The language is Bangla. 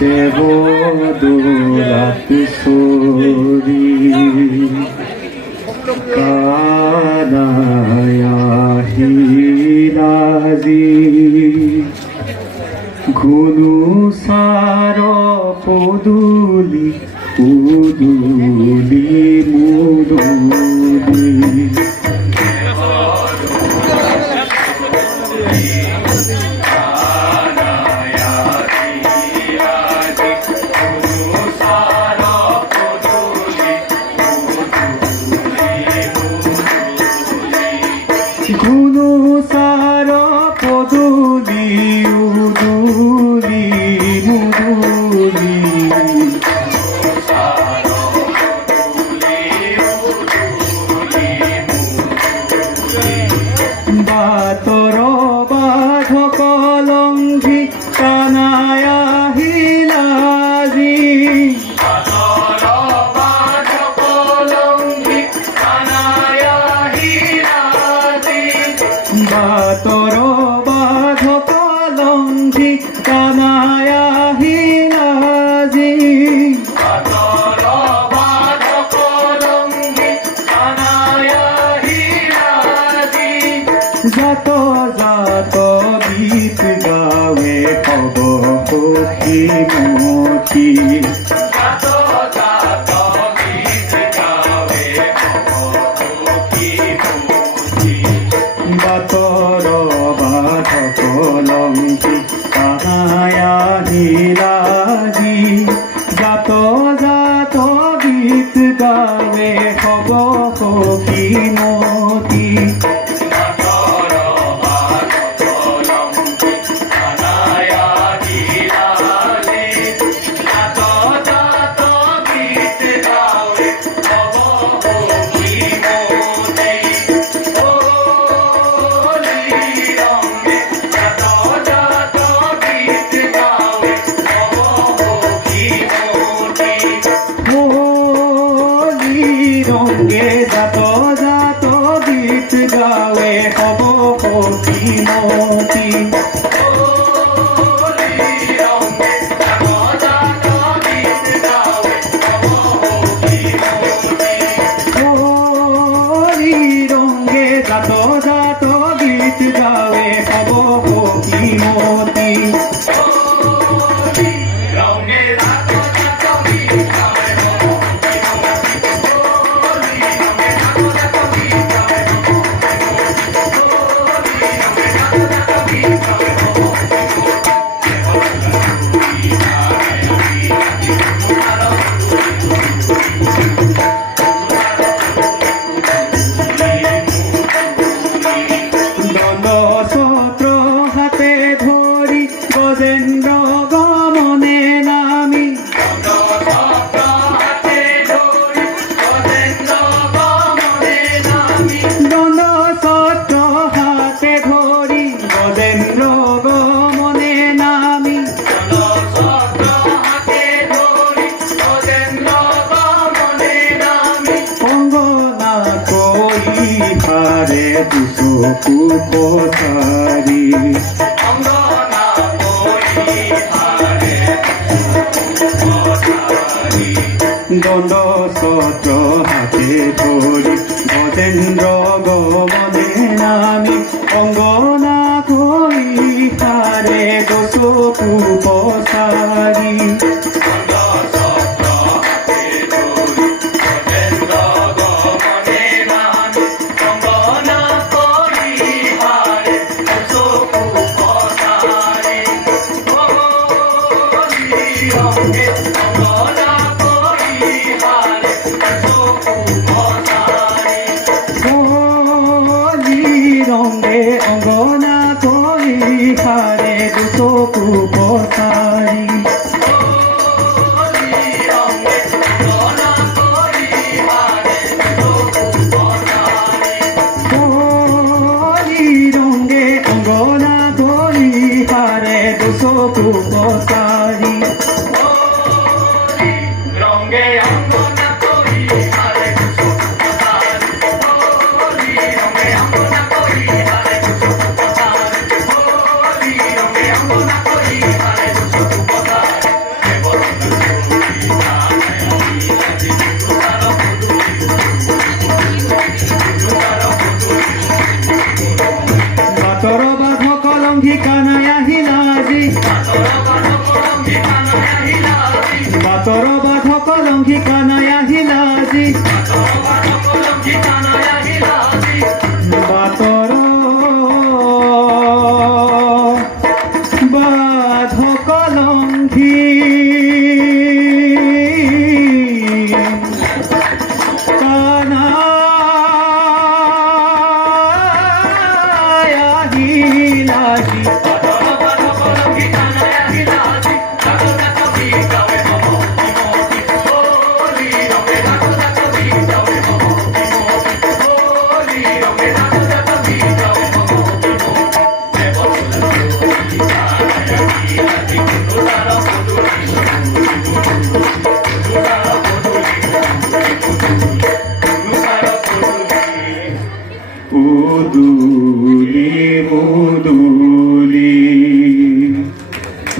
দেব দোলা কিশোরী কানায়াহিরাজি ঘুনু সার পদুলি উদুলি মুদুলি ঘুনু সার পদুলি উদুলি মুদুলি বাতর বাধ কলঙ্ঘি কানায়াহিলাজি বাতর বাধ কলঙ্ঘি কানায়াহিলাজি জাত জাত গীত গাৱে কব সখী মতি বাতর বাধ কলঙ্কি কানায়াহিলাজি জাত জাত গীত গাৱে কব সখী মতি রঙ্গে জাত জাত গীত গাৱে কব সখী মতি রঙ্গে জাত জাত গীত গাৱে কব সখী মতি গজেন্দ্র গমনে নামি দণ্ড ছত্র হাতে ধরি গজেন্দ্র গমনে নামি অঙ্গনা কই হারে দুচকু পথারি দণ্ড ছত্র হাতে ধরি গজেন্দ্র গমনে নামি অঙ্গনা কই হারে দুচকু পথারি রঙ্গে অঙ্গনা কই হারে দুচকু পথারি দুচকু পচাৰি ৰঙে অংগনা কৰি হাৰে দুচকু পচাৰি হলি ৰঙে অংগনা কৰি হাৰে দুচকু পচাৰি হলি ৰঙে অংগনা কৰি হাৰে দুচকু পচাৰি বাটৰ বাধ কলংঘি কানাই আহিল আজি বাটৰ বাধ কলংঘি কানাই আহিল আজি বাটৰ বাধ কলংঘি কানাই আহিল আজি